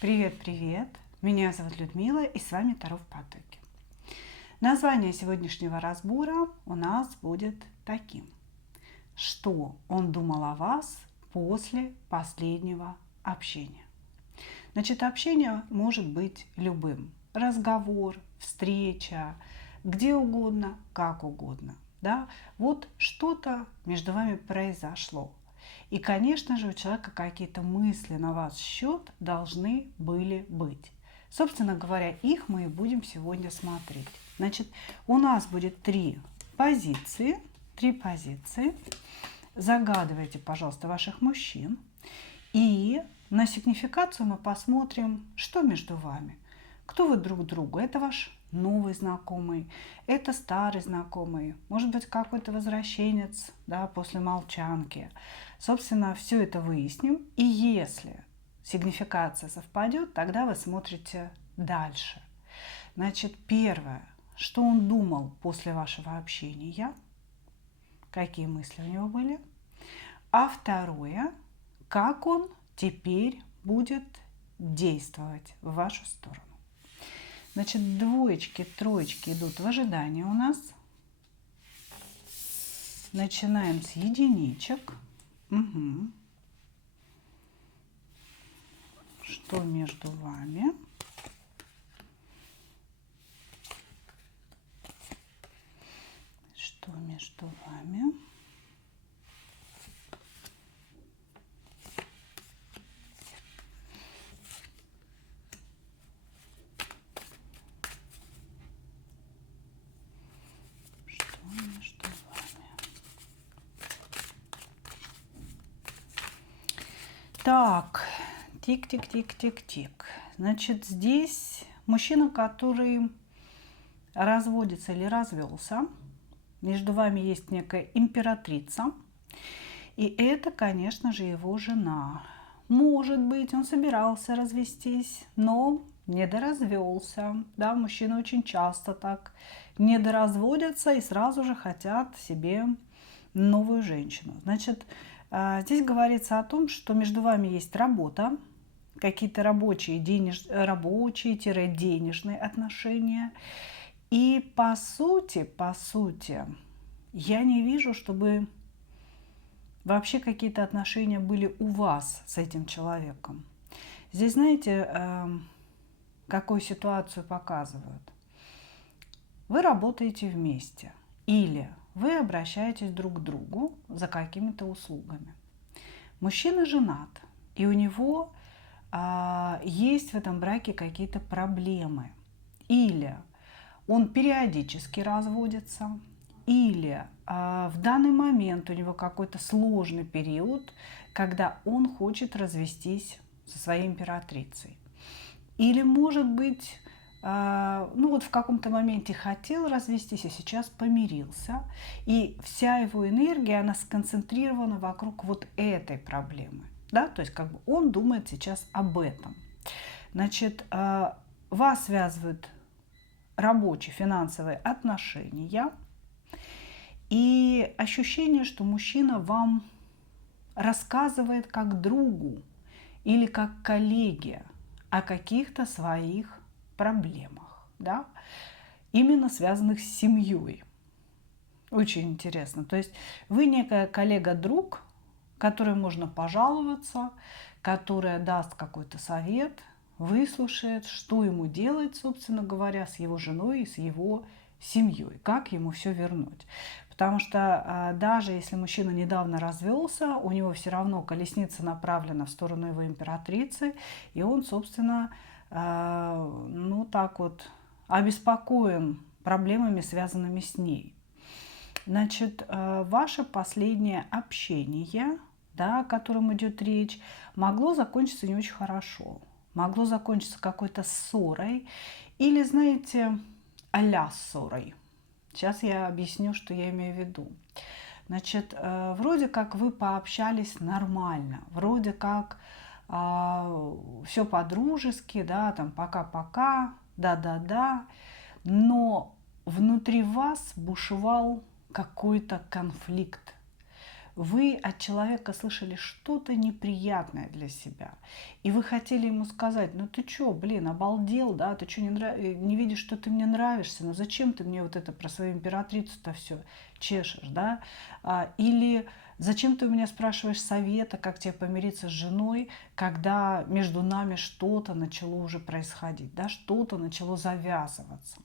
Привет-привет! Меня зовут Людмила, и с вами Таро в потоке. Название сегодняшнего разбора у нас будет таким: что он думал о вас после последнего общения. Значит, общение может быть любым. Разговор, встреча, где угодно, как угодно. Да? Вот что-то между вами произошло. И, конечно же, у человека какие-то мысли на ваш счет должны были быть. Собственно говоря, их мы и будем сегодня смотреть. Значит, у нас будет три позиции. Загадывайте, пожалуйста, ваших мужчин. И на сигнификацию мы посмотрим, что между вами. Кто вы друг другу? Это ваш новый знакомый, это старый знакомый, может быть, какой-то возвращенец, да, после молчанки. Собственно, все это выясним. И если сигнификация совпадет, тогда вы смотрите дальше. Значит, первое, что он думал после вашего общения, какие мысли у него были. А второе, как он теперь будет действовать в вашу сторону. Значит, двоечки, троечки идут в ожидании у нас. Начинаем с единичек. Угу. Что между вами? Что между вами? Так, тик-тик-тик-тик-тик. Значит, здесь мужчина, который разводится или развелся. Между вами есть некая императрица. И это, конечно же, его жена. Может быть, он собирался развестись, но недоразвелся. Да, мужчины очень часто так недоразводятся и сразу же хотят себе новую женщину. Значит, здесь говорится о том, что между вами есть работа, какие-то рабочие-денежные отношения. И по сути, я не вижу, чтобы вообще какие-то отношения были у вас с этим человеком. Здесь, знаете, какую ситуацию показывают? Вы работаете вместе или вы обращаетесь друг к другу за какими-то услугами. Мужчина женат, и у него есть в этом браке какие-то проблемы. Или он периодически разводится, или в данный момент у него какой-то сложный период, когда он хочет развестись со своей императрицей. Или, может быть, в каком-то моменте хотел развестись, а сейчас помирился. И вся его энергия, она сконцентрирована вокруг вот этой проблемы. Да? То есть как бы он думает сейчас об этом. Значит, вас связывают рабочие, финансовые отношения. И ощущение, что мужчина вам рассказывает как другу или как коллеге о каких-то своих проблемах, да, именно связанных с семьей. Очень интересно. То есть вы некая коллега-друг, которой можно пожаловаться, которая даст какой-то совет, выслушает, что ему делать, собственно говоря, с его женой и с его семьей, как ему все вернуть. Потому что даже если мужчина недавно развелся, у него все равно колесница направлена в сторону его императрицы, и он, собственно, так вот обеспокоен проблемами, связанными с ней. Значит, ваше последнее общение, да, о котором идет речь, могло закончиться не очень хорошо. Могло закончиться какой-то ссорой или, знаете, а-ля ссорой. Сейчас я объясню, что я имею в виду. Значит, вроде как вы пообщались нормально, вроде как все по-дружески, да, там пока-пока, да-да-да, но внутри вас бушевал какой-то конфликт. вы от человека слышали что-то неприятное для себя, и вы хотели ему сказать: ну ты чё, блин, обалдел, да, ты чё, не видишь, что ты мне нравишься, ну зачем ты мне вот это про свою императрицу-то все чешешь, да, или зачем ты у меня спрашиваешь совета, как тебе помириться с женой, когда между нами что-то начало уже происходить, да, что-то начало завязываться.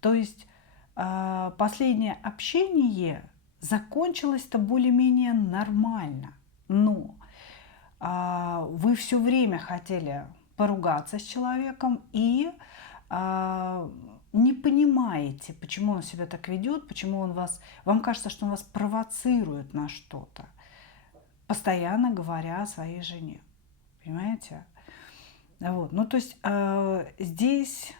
То есть последнее общение закончилось-то более-менее нормально, но вы все время хотели поругаться с человеком и не понимаете, почему он себя так ведет, почему он вас, вам кажется, что он вас провоцирует на что-то, постоянно говоря о своей жене, понимаете? Вот. Ну, то есть здесь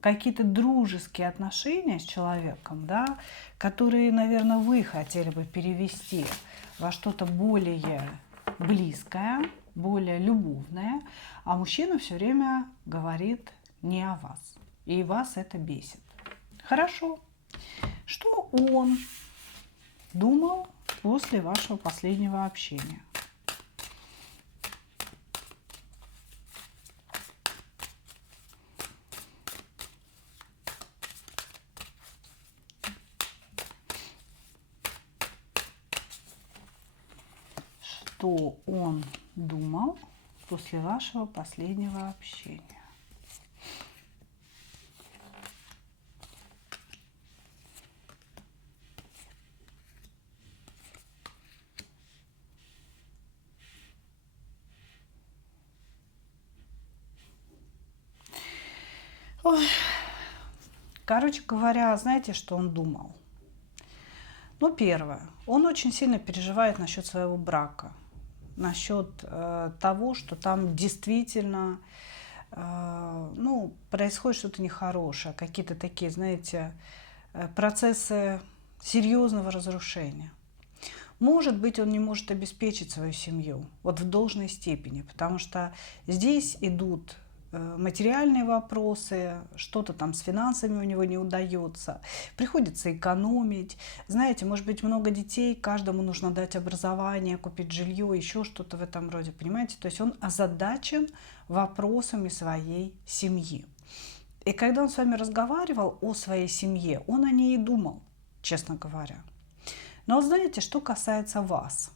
какие-то дружеские отношения с человеком, да, которые, наверное, вы хотели бы перевести во что-то более близкое, более любовное, а мужчина все время говорит не о вас, и вас это бесит. Хорошо. Что он думал после вашего последнего общения? Что он думал после вашего последнего общения? Ой. Короче говоря, знаете, что он думал? Ну, первое, он очень сильно переживает насчет своего брака, насчет того, что там действительно ну, происходит что-то нехорошее, какие-то такие, знаете, процессы серьезного разрушения. Может быть, он не может обеспечить свою семью вот в должной степени, потому что здесь идут материальные вопросы, что-то там с финансами у него не удается, приходится экономить. Знаете, может быть, много детей, каждому нужно дать образование, купить жилье, еще что-то в этом роде, понимаете? То есть он озадачен вопросами своей семьи. И когда он с вами разговаривал о своей семье, он о ней и думал, честно говоря. Но вот знаете, что касается вас,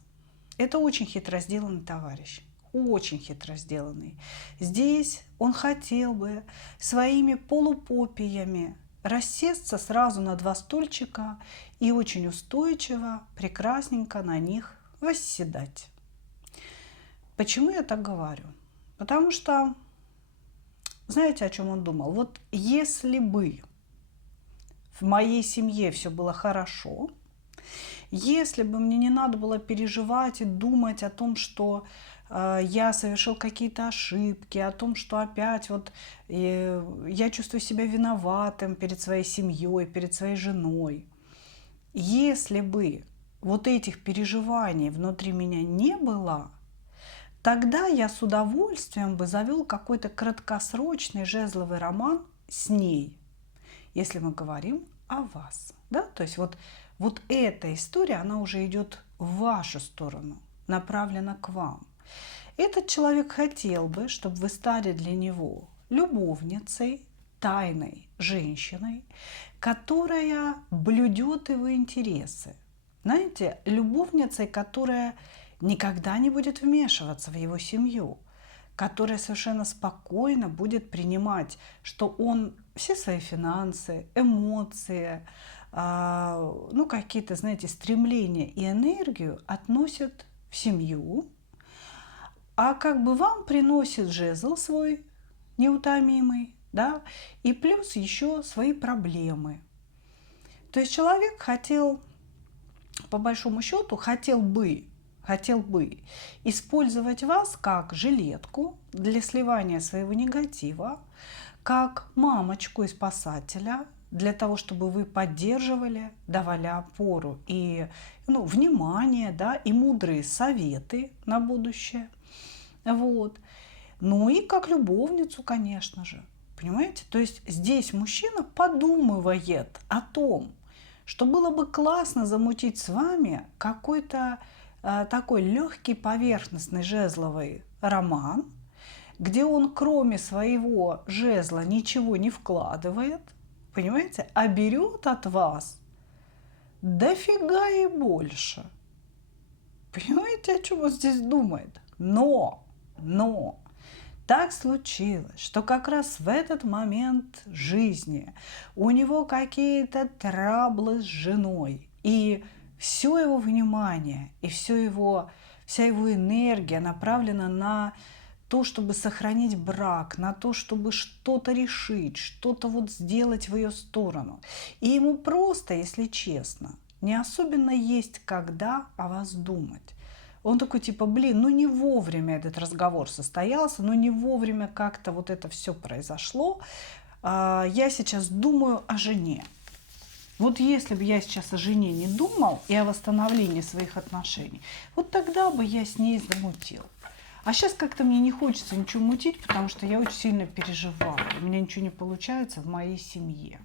это очень хитро сделанный товарищ. Очень хитро сделанный. Здесь он хотел бы своими полупопиями рассесться сразу на два стульчика и очень устойчиво, прекрасненько на них восседать. Почему я так говорю? Потому что, знаете, о чем он думал? Вот если бы в моей семье все было хорошо, если бы мне не надо было переживать и думать о том, что я совершил какие-то ошибки, о том, что опять вот я чувствую себя виноватым перед своей семьей, перед своей женой. Если бы вот этих переживаний внутри меня не было, тогда я с удовольствием бы завел какой-то краткосрочный жезловый роман с ней, если мы говорим о вас. Да? То есть вот эта история, она уже идет в вашу сторону, направлена к вам. Этот человек хотел бы, чтобы вы стали для него любовницей, тайной женщиной, которая блюдет его интересы. Знаете, любовницей, которая никогда не будет вмешиваться в его семью, которая совершенно спокойно будет принимать, что он все свои финансы, эмоции, ну какие-то, знаете, стремления и энергию относит в семью, а как бы вам приносит жезл свой неутомимый, да, и плюс еще свои проблемы. То есть человек хотел, по большому счету, хотел бы использовать вас как жилетку для сливания своего негатива, как мамочку и спасателя, для того, чтобы вы поддерживали, давали опору и внимание, да, и мудрые советы на будущее. Вот. Ну и как любовницу, конечно же. Понимаете? То есть здесь мужчина подумывает о том, что было бы классно замутить с вами какой-то такой легкий поверхностный жезловый роман, где он кроме своего жезла ничего не вкладывает, понимаете, а берет от вас дофига и больше. Понимаете, о чем он здесь думает? Но так случилось, что как раз в этот момент жизни у него какие-то траблы с женой, и все его внимание, и вся его энергия направлена на то, чтобы сохранить брак, на то, чтобы что-то решить, что-то вот сделать в ее сторону. И ему просто, если честно, не особенно есть когда о вас думать. Он такой типа, блин, ну не вовремя этот разговор состоялся, ну не вовремя как-то вот это все произошло. Я сейчас думаю о жене. Вот если бы я сейчас о жене не думал и о восстановлении своих отношений, вот тогда бы я с ней замутил. А сейчас как-то мне не хочется ничего мутить, потому что я очень сильно переживаю. У меня ничего не получается в моей семье.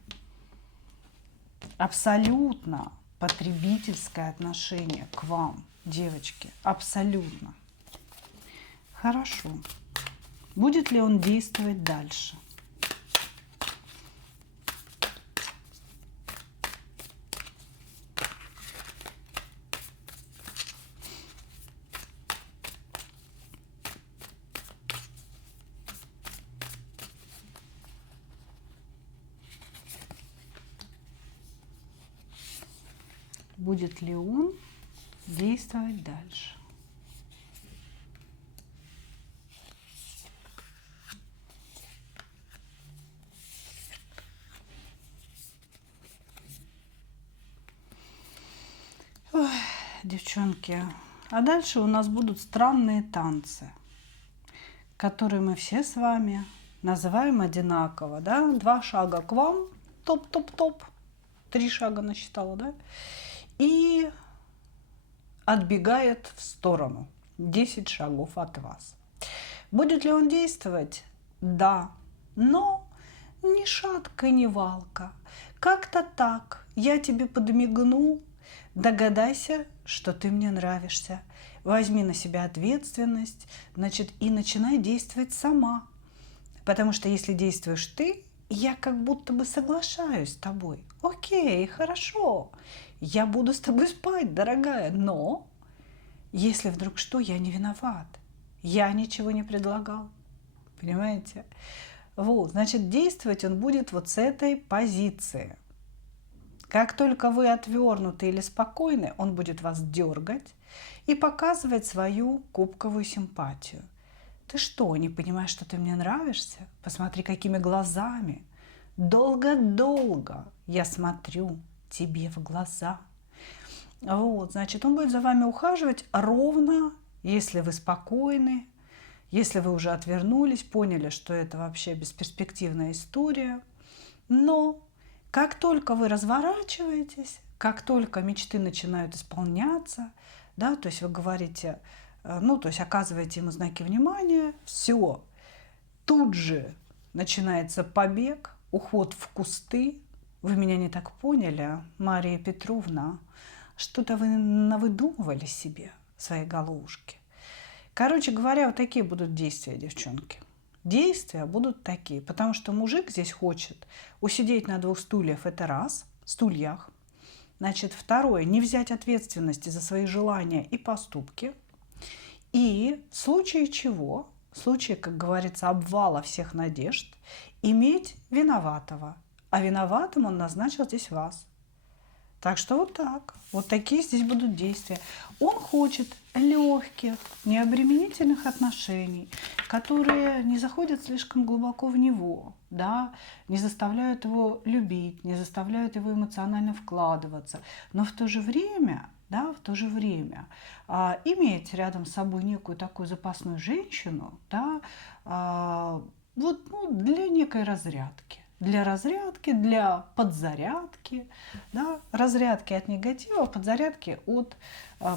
Абсолютно потребительское отношение к вам, девочки. Абсолютно. Хорошо. Будет ли он действовать дальше? Будет ли он действовать дальше? Ой, девчонки, а дальше у нас будут странные танцы, которые мы все с вами называем одинаково, да? 2 шага к вам, топ-топ-топ, 3 шага насчитала, да? И отбегает в сторону, 10 шагов от вас. Будет ли он действовать? Да, но ни шатка, ни валка. Как-то так, я тебе подмигну, догадайся, что ты мне нравишься. Возьми на себя ответственность, значит, и начинай действовать сама. Потому что если действуешь ты, я как будто бы соглашаюсь с тобой. Окей, хорошо, я буду с тобой спать, дорогая, но если вдруг что, я не виноват. Я ничего не предлагал. Понимаете? Вот, значит, действовать он будет вот с этой позиции. Как только вы отвернуты или спокойны, он будет вас дергать и показывать свою кубковую симпатию. Ты что, не понимаешь, что ты мне нравишься? Посмотри, какими глазами. Долго-долго я смотрю тебе в глаза. Вот, значит, он будет за вами ухаживать ровно, если вы спокойны, если вы уже отвернулись, поняли, что это вообще бесперспективная история. Но как только вы разворачиваетесь, как только мечты начинают исполняться, да, то есть вы говорите, ну, то есть оказываете ему знаки внимания, все, тут же начинается побег, уход в кусты. Вы меня не так поняли, Мария Петровна. Что-то вы навыдумывали себе в своей головушке. Короче говоря, вот такие будут действия, девчонки. Действия будут такие, потому что мужик здесь хочет усидеть на 2 стульях, это раз, стульях. Значит, второе, не взять ответственности за свои желания и поступки. И в случае чего, в случае, как говорится, обвала всех надежд, иметь виноватого. А виноватым он назначил здесь вас. Так что вот так. Вот такие здесь будут действия. Он хочет легких, необременительных отношений, которые не заходят слишком глубоко в него, да, не заставляют его любить, не заставляют его эмоционально вкладываться. Но в то же время, да, иметь рядом с собой некую такую запасную женщину, да, вот, ну, для некой разрядки. Для подзарядки, да, разрядки от негатива, подзарядки от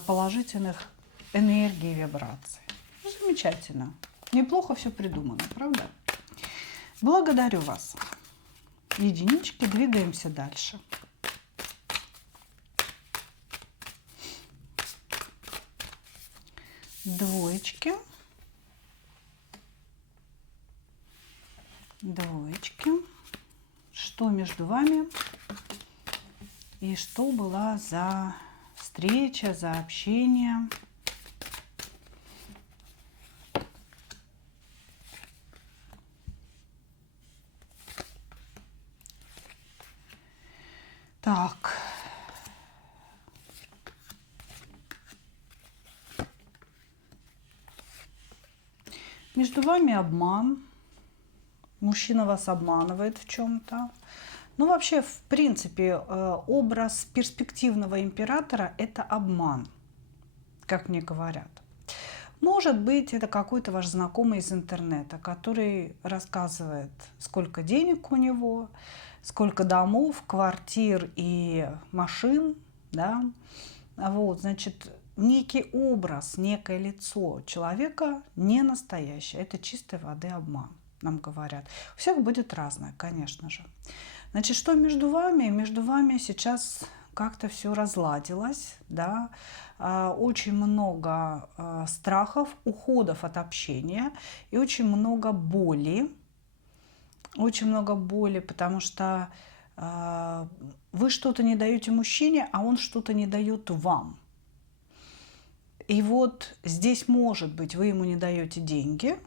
положительных энергий и вибраций. Ну, замечательно. Неплохо все придумано, правда? Благодарю вас. Единички, двигаемся дальше. двоечки, двоечки. Что между вами и что была за встреча, за общение? Так. Между вами обман. Мужчина вас обманывает в чем-то. Ну, вообще, в принципе, образ перспективного императора – это обман, как мне говорят. Может быть, это какой-то ваш знакомый из интернета, который рассказывает, сколько денег у него, сколько домов, квартир и машин, да. Вот, значит, некий образ, некое лицо человека не настоящее. Это чистой воды обман, нам говорят. У всех будет разное, конечно же. Значит, что между вами? Между вами сейчас как-то все разладилось, да, очень много страхов, уходов от общения и очень много боли. Очень много боли, потому что вы что-то не даете мужчине, а он что-то не дает вам. И вот здесь, может быть, вы ему не даете деньги,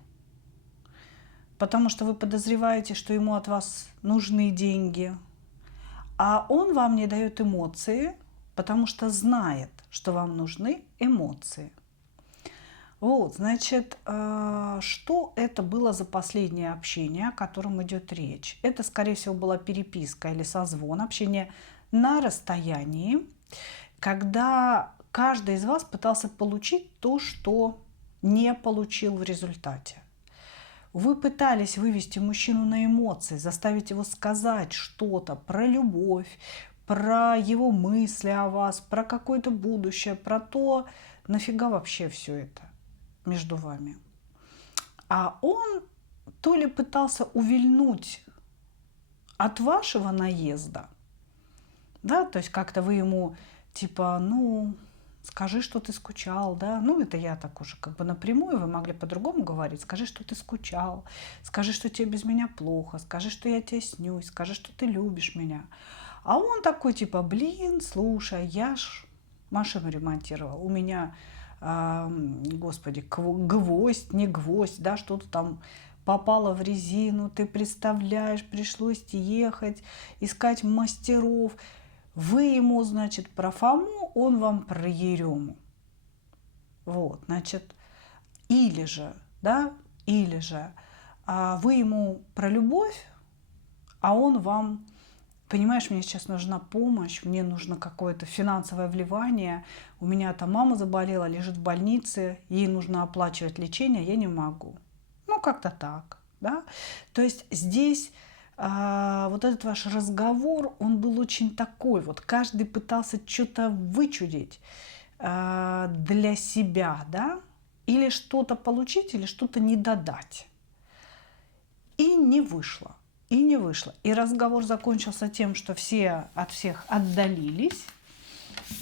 потому что вы подозреваете, что ему от вас нужны деньги, а он вам не дает эмоции, потому что знает, что вам нужны эмоции. Вот, значит, что это было за последнее общение, о котором идет речь? Это, скорее всего, была переписка или созвон, общение на расстоянии, когда каждый из вас пытался получить то, что не получил в результате. Вы пытались вывести мужчину на эмоции, заставить его сказать что-то про любовь, про его мысли о вас, про какое-то будущее, про то, нафига вообще все это между вами. А он то ли пытался увильнуть от вашего наезда, да, то есть как-то вы ему типа, ну, скажи, что ты скучал, да, ну, это я так уже как бы напрямую, вы могли по-другому говорить, скажи, что ты скучал, скажи, что тебе без меня плохо, скажи, что я тебе снюсь, скажи, что ты любишь меня. А он такой типа, блин, слушай, я ж машину ремонтировал, у меня, господи, гвоздь, не гвоздь, да, что-то там попало в резину, ты представляешь, пришлось ехать, искать мастеров. Вы ему, значит, про Фому, он вам про Ерему. Вот, значит, или же, да, или же вы ему про любовь, а он вам, понимаешь, мне сейчас нужна помощь, мне нужно какое-то финансовое вливание, у меня там мама заболела, лежит в больнице, ей нужно оплачивать лечение, я не могу. Ну, как-то так, да. То есть здесь вот этот ваш разговор, он был очень такой, вот каждый пытался что-то вычудить для себя, да, или что-то получить, или что-то не додать. И не вышло, и не вышло. И разговор закончился тем, что все от всех отдалились,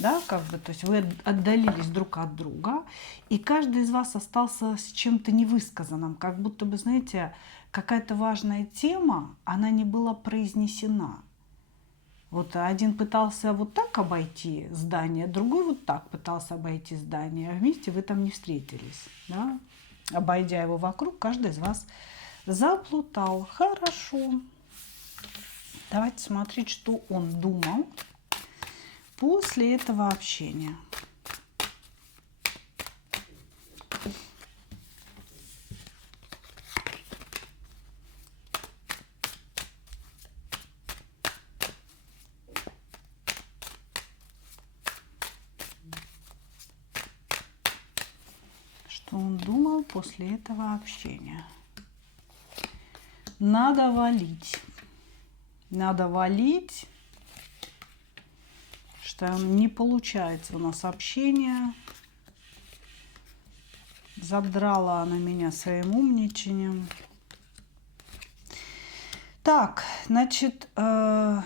да, как бы, то есть вы отдалились друг от друга, и каждый из вас остался с чем-то невысказанным, как будто бы, знаете, какая-то важная тема, она не была произнесена. Вот один пытался вот так обойти здание, другой вот так пытался обойти здание, а вместе вы там не встретились, да? Обойдя его вокруг, каждый из вас заплутал. Хорошо. Давайте смотреть, что он думал после этого общения. Что он думал после этого общения? Надо валить. Надо валить. Что не получается у нас общение. Задрала она меня своим умничанием. Так, значит, на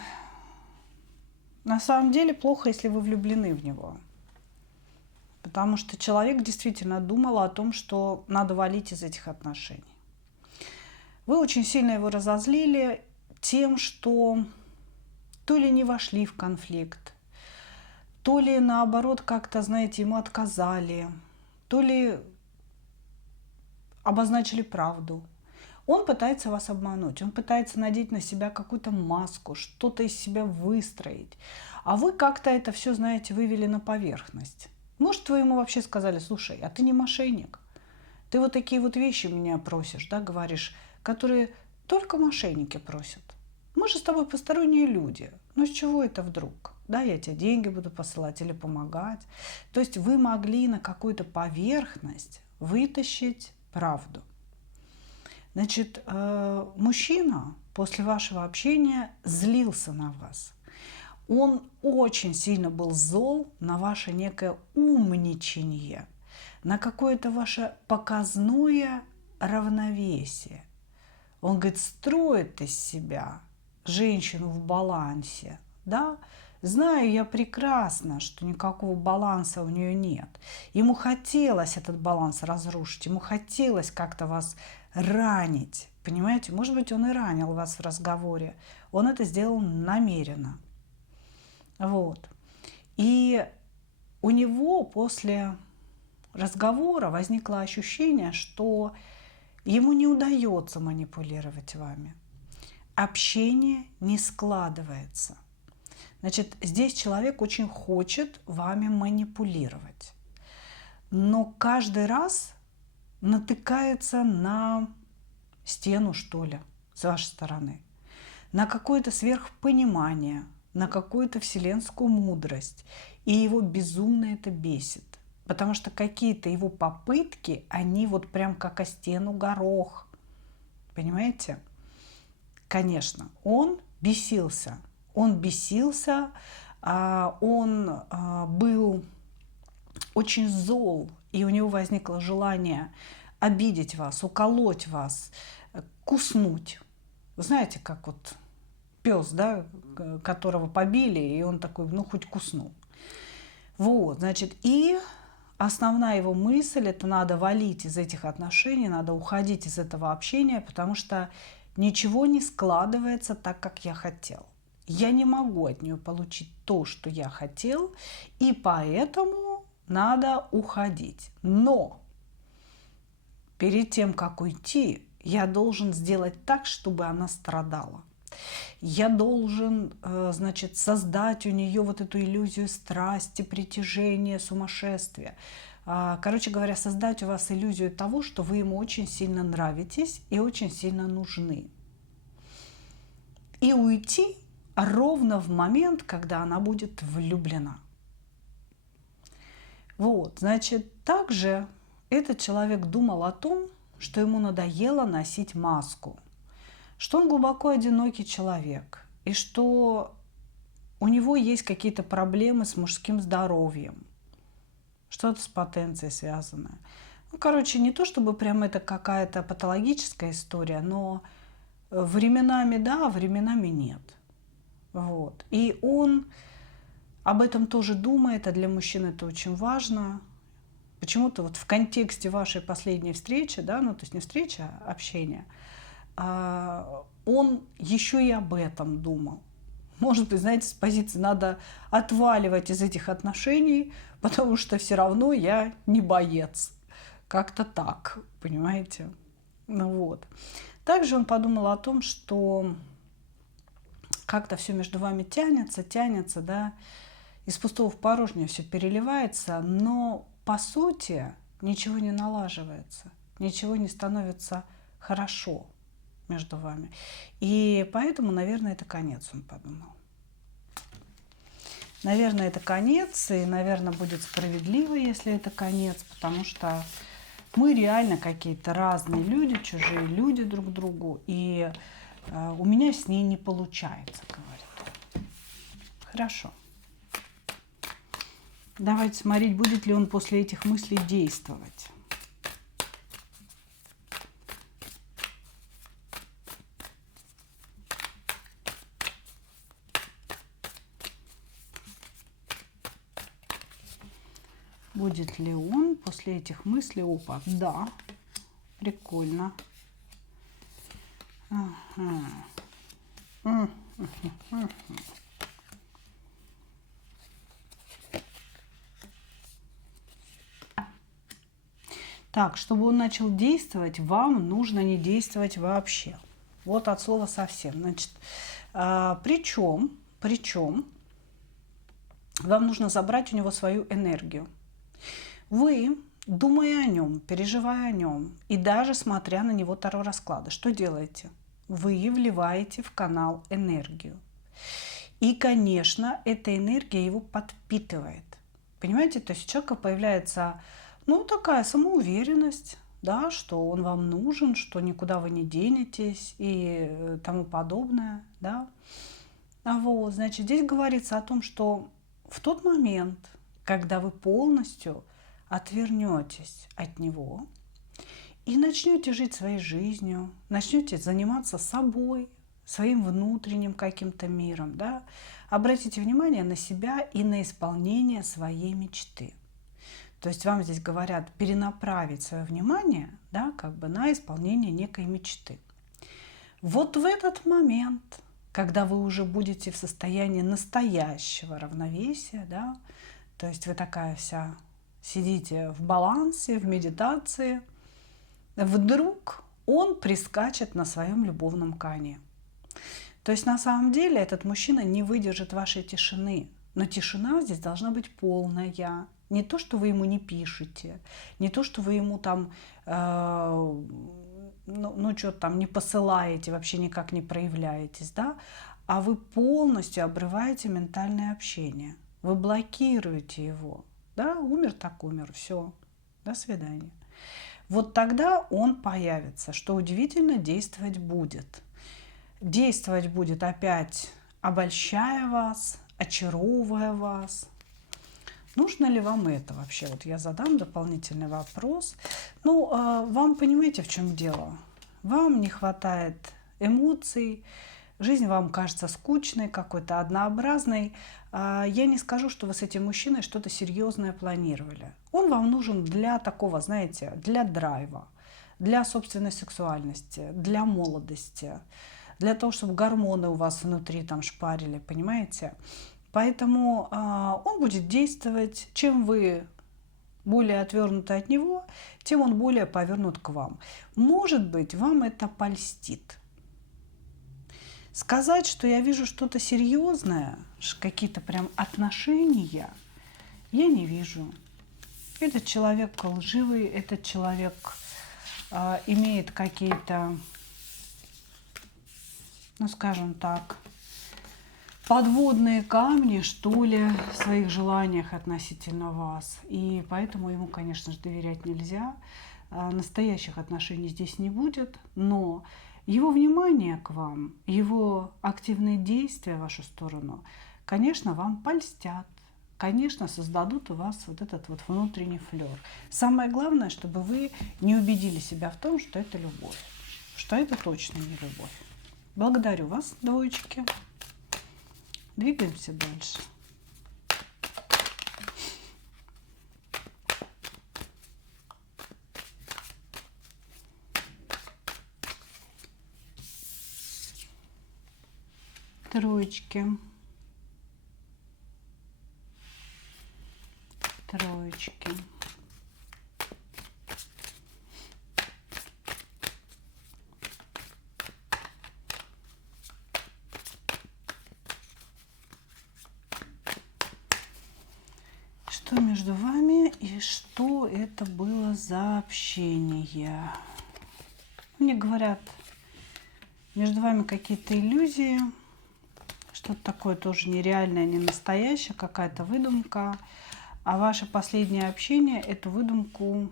самом деле плохо, если вы влюблены в него. Потому что человек действительно думал о том, что надо валить из этих отношений. Вы очень сильно его разозлили тем, что то ли не вошли в конфликт, то ли наоборот как-то, знаете, ему отказали, то ли обозначили правду. Он пытается вас обмануть, он пытается надеть на себя какую-то маску, что-то из себя выстроить. А вы как-то это все, знаете, вывели на поверхность. Может, вы ему вообще сказали: слушай, а ты не мошенник. Ты вот такие вот вещи меня просишь, да, говоришь, которые только мошенники просят. Мы же с тобой посторонние люди. Ну с чего это вдруг? Да, я тебе деньги буду посылать или помогать. То есть вы могли на какую-то поверхность вытащить правду. Значит, мужчина после вашего общения злился на вас. Он очень сильно был зол на ваше некое умничание, на какое-то ваше показное равновесие. Он, говорит, строит из себя женщину в балансе, да? Знаю я прекрасно, что никакого баланса у нее нет. Ему хотелось этот баланс разрушить, ему хотелось как-то вас ранить, понимаете? Может быть, он и ранил вас в разговоре. Он это сделал намеренно. Вот. И у него после разговора возникло ощущение, что ему не удается манипулировать вами. Общение не складывается. Значит, здесь человек очень хочет вами манипулировать. Но каждый раз натыкается на стену, что ли, с вашей стороны. На какое-то сверхпонимание, на какую-то вселенскую мудрость. И его безумно это бесит. Потому что какие-то его попытки, они вот прям как о стену горох. Понимаете? Конечно, он бесился. Он бесился, он был очень зол, и у него возникло желание обидеть вас, уколоть вас, куснуть. Вы знаете, как вот пес, да, которого побили, и он такой, ну, хоть куснул. Вот, значит, и основная его мысль – это надо валить из этих отношений, надо уходить из этого общения, потому что ничего не складывается так, как я хотел. Я не могу от нее получить то, что я хотел, и поэтому надо уходить. Но перед тем, как уйти, я должен сделать так, чтобы она страдала. Я должен, значит, создать у нее вот эту иллюзию страсти, притяжения, сумасшествия. Короче говоря, создать у вас иллюзию того, что вы ему очень сильно нравитесь и очень сильно нужны. И уйти ровно в момент, когда она будет влюблена. Вот, значит, также этот человек думал о том, что ему надоело носить маску, что он глубоко одинокий человек, и что у него есть какие-то проблемы с мужским здоровьем, что-то с потенцией связанное. Ну, короче, не то чтобы прям это какая-то патологическая история, но временами да, временами нет. Вот. И он об этом тоже думает, а для мужчин это очень важно. Почему-то вот в контексте вашей последней встречи, да, ну то есть не встреча, а общение, он еще и об этом думал. Может быть, знаете, с позиции надо отваливать из этих отношений, потому что все равно я не боец. Как-то так, понимаете? Ну вот. Также он подумал о том, что как-то все между вами тянется, да, из пустого в порожнее все переливается, но по сути ничего не налаживается, ничего не становится хорошо между вами. И поэтому, наверное, это конец, он подумал. Наверное, это конец, и, наверное, будет справедливо, если это конец, потому что мы реально какие-то разные люди, чужие люди друг другу, и у меня с ней не получается, говорит. Хорошо. Давайте смотреть, будет ли он после этих мыслей действовать. Будет ли он после этих мыслей? Опа, да, прикольно. Ага. Так, чтобы он начал действовать, вам нужно не действовать вообще. Вот от слова совсем. Значит, причем вам нужно забрать у него свою энергию. Вы, думая о нем, переживая о нем и даже смотря на него таро расклады, что делаете? Вы вливаете в канал энергию. И, конечно, эта энергия его подпитывает. Понимаете, то есть у человека появляется, ну, такая самоуверенность, да, что он вам нужен, что никуда вы не денетесь и тому подобное, да. Вот, значит, здесь говорится о том, что в тот момент, когда вы полностью отвернетесь от него и начнете жить своей жизнью, начнете заниматься собой, своим внутренним каким-то миром, да, обратите внимание на себя и на исполнение своей мечты. То есть вам здесь говорят перенаправить свое внимание, да, как бы на исполнение некой мечты. Вот в этот момент, когда вы уже будете в состоянии настоящего равновесия, да, то есть вы такая вся сидите в балансе, в медитации, вдруг он прискачет на своем любовном коне. То есть на самом деле этот мужчина не выдержит вашей тишины, но тишина здесь должна быть полная. Не то, что вы ему не пишете, не то, что вы ему там, что-то там не посылаете, вообще никак не проявляетесь, да, а вы полностью обрываете ментальное общение. Вы блокируете его. Да, умер так умер, все, до свидания. Вот тогда он появится, что удивительно, действовать будет. Действовать будет опять, обольщая вас, очаровывая вас. Нужно ли вам это вообще? Вот я задам дополнительный вопрос. Ну, вам, понимаете, в чем дело? Вам не хватает эмоций, жизнь вам кажется скучной, какой-то однообразной. Я не скажу, что вы с этим мужчиной что-то серьезное планировали. Он вам нужен для такого, знаете, для драйва, для собственной сексуальности, для молодости, для того, чтобы гормоны у вас внутри там шпарили, понимаете? Поэтому он будет действовать, чем вы более отвернуты от него, тем он более повернут к вам. Может быть, вам это польстит. Сказать, что я вижу что-то серьезное, какие-то прям отношения, я не вижу. Этот человек лживый, этот человек имеет какие-то, ну скажем так, подводные камни, что ли, в своих желаниях относительно вас. И поэтому ему, конечно же, доверять нельзя. Настоящих отношений здесь не будет, но его внимание к вам, его активные действия в вашу сторону, конечно, вам польстят, конечно, создадут у вас вот этот вот внутренний флер. Самое главное, чтобы вы не убедили себя в том, что это любовь, что это точно не любовь. Благодарю вас, двоечки. Двигаемся дальше. Троечки. Троечки. Что между вами и что это было за общение? Мне говорят, между вами какие-то иллюзии, что-то такое тоже нереальное, не настоящее, какая-то выдумка. А ваше последнее общение эту выдумку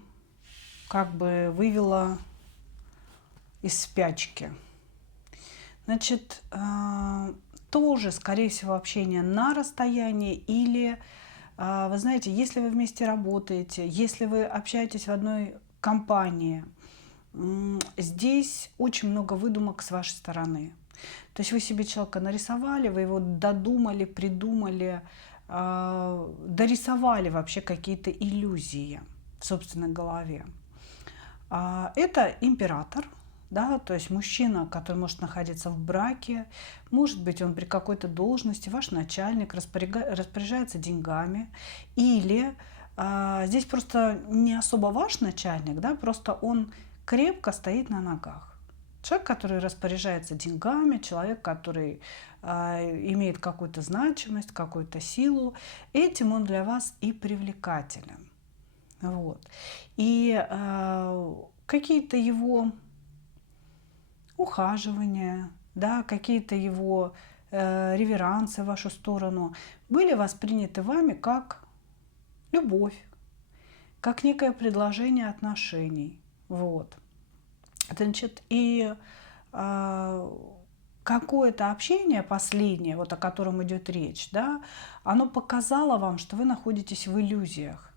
как бы вывело из спячки. Значит, тоже, скорее всего, общение на расстоянии или, вы знаете, если вы вместе работаете, если вы общаетесь в одной компании, здесь очень много выдумок с вашей стороны. То есть вы себе человека нарисовали, вы его додумали, придумали, дорисовали вообще какие-то иллюзии в собственной голове. Это император, да, то есть мужчина, который может находиться в браке, может быть, он при какой-то должности, ваш начальник распоряжается деньгами, или здесь просто не особо ваш начальник, да, просто он крепко стоит на ногах. Человек, который распоряжается деньгами, человек, который имеет какую-то значимость, какую-то силу, этим он для вас и привлекателен. Вот. И какие-то его ухаживания, да, какие-то его реверансы в вашу сторону были восприняты вами как любовь, как некое предложение отношений. Вот. Значит, и какое-то общение последнее, вот о котором идет речь, да, оно показало вам, что вы находитесь в иллюзиях.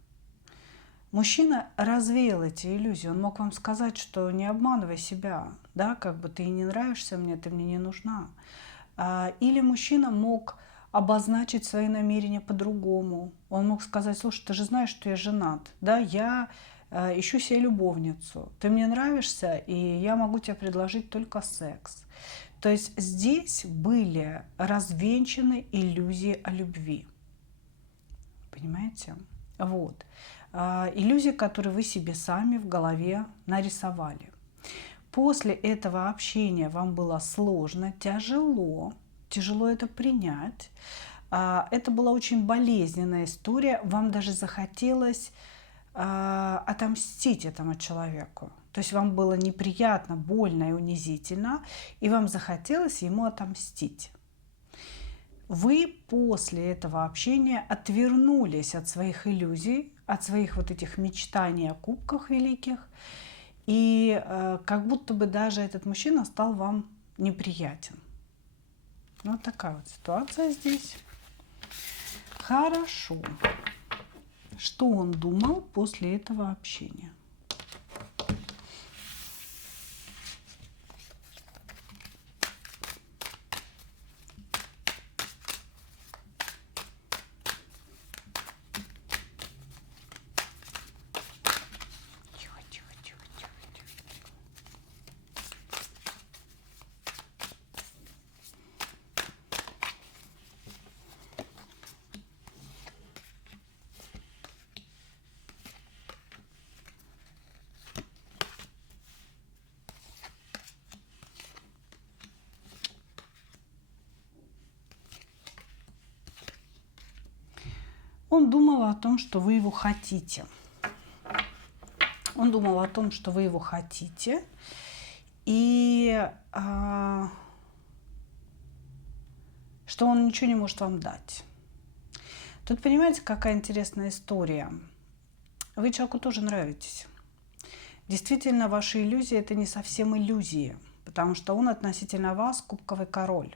Мужчина развеял эти иллюзии. Он мог вам сказать, что не обманывай себя, да, как бы ты не нравишься мне, ты мне не нужна. Или мужчина мог обозначить свои намерения по-другому. Он мог сказать: слушай, ты же знаешь, что я женат, да, я ищу себе любовницу, ты мне нравишься, и я могу тебе предложить только секс. То есть здесь были развенчаны иллюзии о любви. Понимаете? Вот. Иллюзии, которые вы себе сами в голове нарисовали. После этого общения вам было сложно, тяжело это принять. Это была очень болезненная история. Вам даже захотелось отомстить этому человеку. То есть вам было неприятно, больно и унизительно, и вам захотелось ему отомстить. Вы после этого общения отвернулись от своих иллюзий, от своих вот этих мечтаний о кубках великих, и как будто бы даже этот мужчина стал вам неприятен. Вот такая вот ситуация здесь. Хорошо. Что он думал после этого общения? Он думал о том, что вы его хотите. Он думал о том, что вы его хотите. И что он ничего не может вам дать. Тут понимаете, какая интересная история. Вы человеку тоже нравитесь. Действительно, ваши иллюзии – это не совсем иллюзии, потому что он относительно вас кубковый король.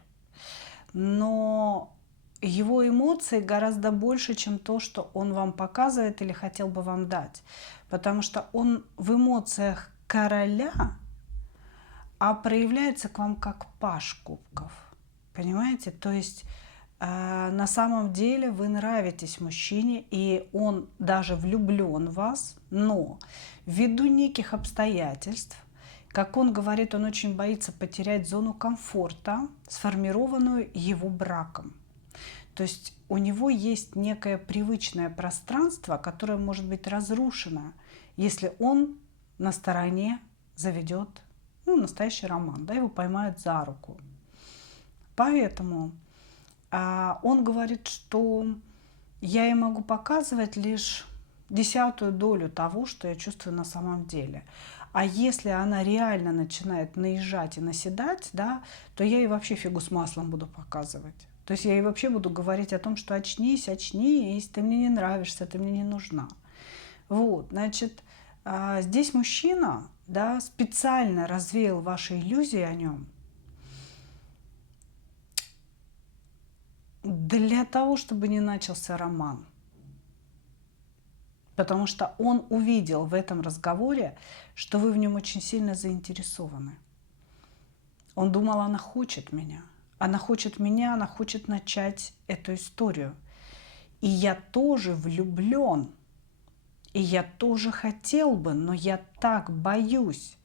Но его эмоции гораздо больше, чем то, что он вам показывает или хотел бы вам дать. Потому что он в эмоциях короля, а проявляется к вам как паж кубков. Понимаете? То есть на самом деле вы нравитесь мужчине, и он даже влюблен в вас, но ввиду неких обстоятельств, как он говорит, он очень боится потерять зону комфорта, сформированную его браком. То есть у него есть некое привычное пространство, которое может быть разрушено, если он на стороне заведет настоящий роман, да, его поймают за руку. Поэтому он говорит, что я ей могу показывать лишь 1/10 долю того, что я чувствую на самом деле. А если она реально начинает наезжать и наседать, да, то я ей вообще фигу с маслом буду показывать. То есть я ей вообще буду говорить о том, что очнись, очнись, ты мне не нравишься, ты мне не нужна. Вот, значит, здесь мужчина, да, специально развеял ваши иллюзии о нем для того, чтобы не начался роман. Потому что он увидел в этом разговоре, что вы в нем очень сильно заинтересованы. Он думал, она хочет меня. Она хочет меня, она хочет начать эту историю. И я тоже влюблен. И я тоже хотел бы, но я так боюсь,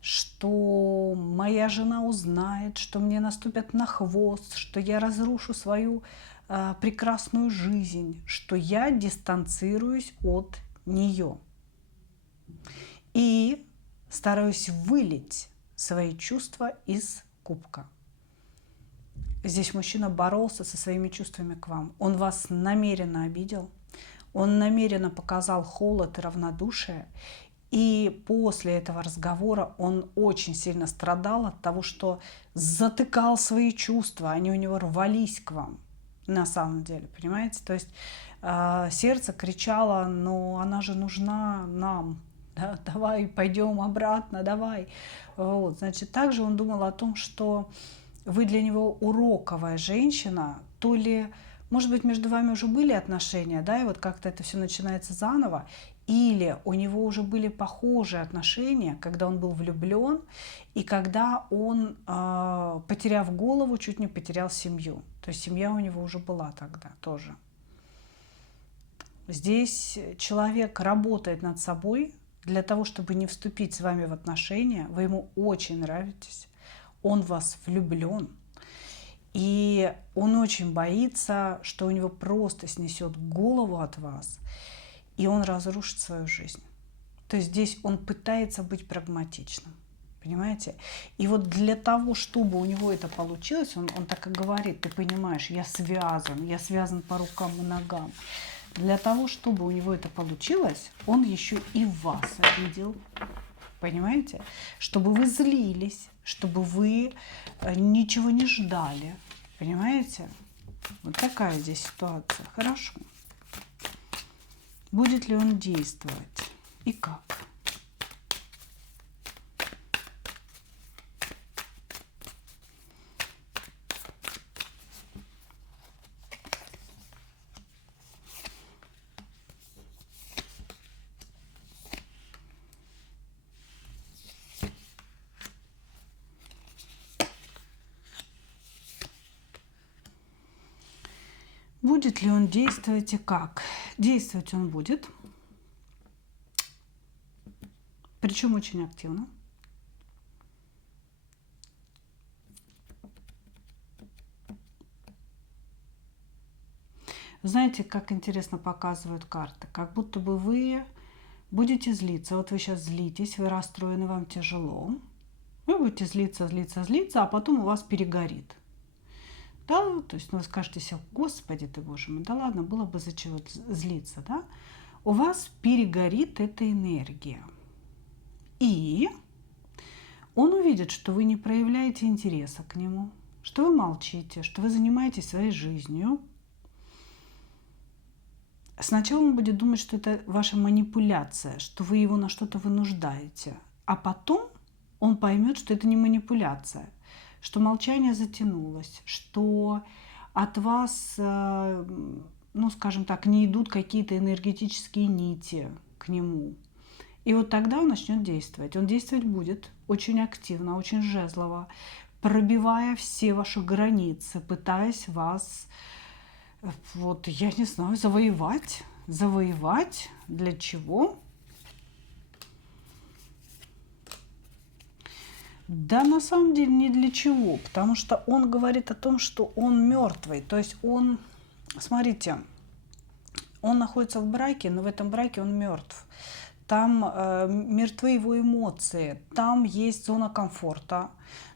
что моя жена узнает, что мне наступят на хвост, что я разрушу свою прекрасную жизнь, что я дистанцируюсь от нее. И стараюсь вылить свои чувства из кубка. Здесь мужчина боролся со своими чувствами к вам. Он вас намеренно обидел, он намеренно показал холод и равнодушие. И после этого разговора он очень сильно страдал от того, что затыкал свои чувства, они у него рвались к вам на самом деле, понимаете? То есть сердце кричало: но она же нужна нам, да? Давай пойдем обратно, давай. Вот, значит, также он думал о том, что вы для него уроковая женщина, то ли, может быть, между вами уже были отношения, да, и вот как-то это все начинается заново, или у него уже были похожие отношения, когда он был влюблен, и когда он, потеряв голову, чуть не потерял семью. То есть семья у него уже была тогда тоже. Здесь человек работает над собой для того, чтобы не вступить с вами в отношения. Вы ему очень нравитесь, он в вас влюблен, и он очень боится, что у него просто снесет голову от вас, и он разрушит свою жизнь. То есть здесь он пытается быть прагматичным. Понимаете? И вот для того, чтобы у него это получилось, он так и говорит: ты понимаешь, я связан по рукам и ногам. Для того, чтобы у него это получилось, он еще и вас обидел. Понимаете? Чтобы вы злились, чтобы вы ничего не ждали. Понимаете? Вот такая здесь ситуация. Хорошо. Будет ли он действовать? И как? Будет ли он действовать и как? Действовать он будет. Причем очень активно. Знаете, как интересно показывают карты? Как будто бы вы будете злиться. Вот вы сейчас злитесь, вы расстроены, вам тяжело. Вы будете злиться, а потом у вас перегорит. Да, то есть вы скажете себе: Господи ты, Боже мой, да ладно, было бы за чего злиться, да? У вас перегорит эта энергия. И он увидит, что вы не проявляете интереса к нему, что вы молчите, что вы занимаетесь своей жизнью. Сначала он будет думать, что это ваша манипуляция, что вы его на что-то вынуждаете. А потом он поймет, что это не манипуляция, что молчание затянулось, что от вас, ну, скажем так, не идут какие-то энергетические нити к нему. И вот тогда он начнет действовать. Он действовать будет очень активно, очень жезлово, пробивая все ваши границы, пытаясь вас, вот, я не знаю, завоевать. Завоевать для чего? Да, на самом деле не для чего, потому что он говорит о том, что он мертвый. То есть он, смотрите, он находится в браке, но в этом браке он мертв. Там мертвы его эмоции, там есть зона комфорта,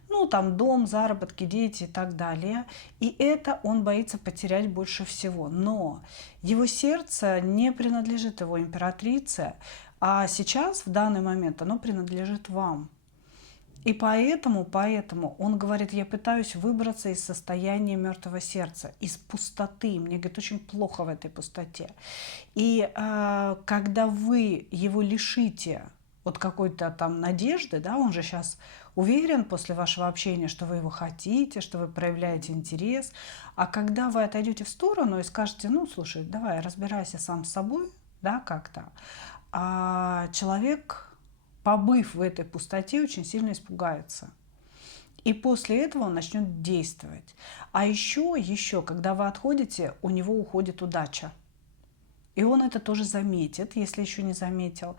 ну, там дом, заработки, дети и так далее. И это он боится потерять больше всего. Но его сердце не принадлежит его императрице, а сейчас, в данный момент, оно принадлежит вам. И поэтому он говорит: я пытаюсь выбраться из состояния мертвого сердца, из пустоты. Мне, говорит, очень плохо в этой пустоте. И когда вы его лишите от какой-то там надежды, да, он же сейчас уверен после вашего общения, что вы его хотите, что вы проявляете интерес. А когда вы отойдете в сторону и скажете: ну, слушай, давай, разбирайся сам с собой, да, как-то, а человек, побыв в этой пустоте, очень сильно испугается. И после этого он начнет действовать. А еще, когда вы отходите, у него уходит удача. И он это тоже заметит, если еще не заметил.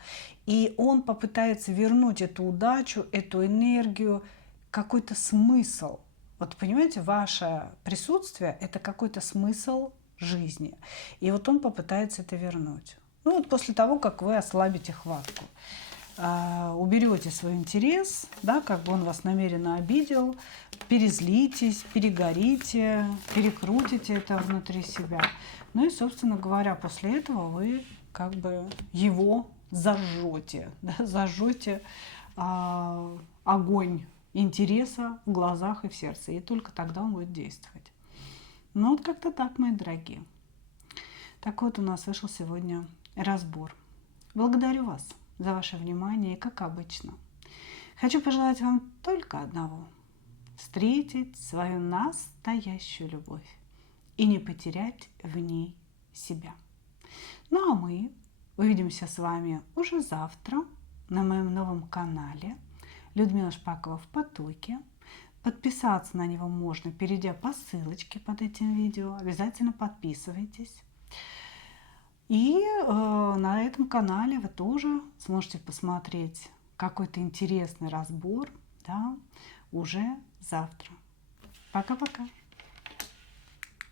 И он попытается вернуть эту удачу, эту энергию, какой-то смысл. Вот понимаете, ваше присутствие – это какой-то смысл жизни. И вот он попытается это вернуть. Ну вот после того, как вы ослабите хватку. Уберете свой интерес, да, как бы он вас намеренно обидел, перезлитесь, перегорите, перекрутите это внутри себя. Ну и, собственно говоря, после этого вы как бы его зажжете, да, зажжете огонь интереса в глазах и в сердце, и только тогда он будет действовать. Ну вот как-то так, мои дорогие. Так вот у нас вышел сегодня разбор. Благодарю вас за ваше внимание, и как обычно, хочу пожелать вам только одного – встретить свою настоящую любовь и не потерять в ней себя. Ну а мы увидимся с вами уже завтра на моем новом канале Людмила Шпакова в потоке. Подписаться на него можно, перейдя по ссылочке под этим видео. Обязательно подписывайтесь. И на этом канале вы тоже сможете посмотреть какой-то интересный разбор, да, уже завтра. Пока-пока.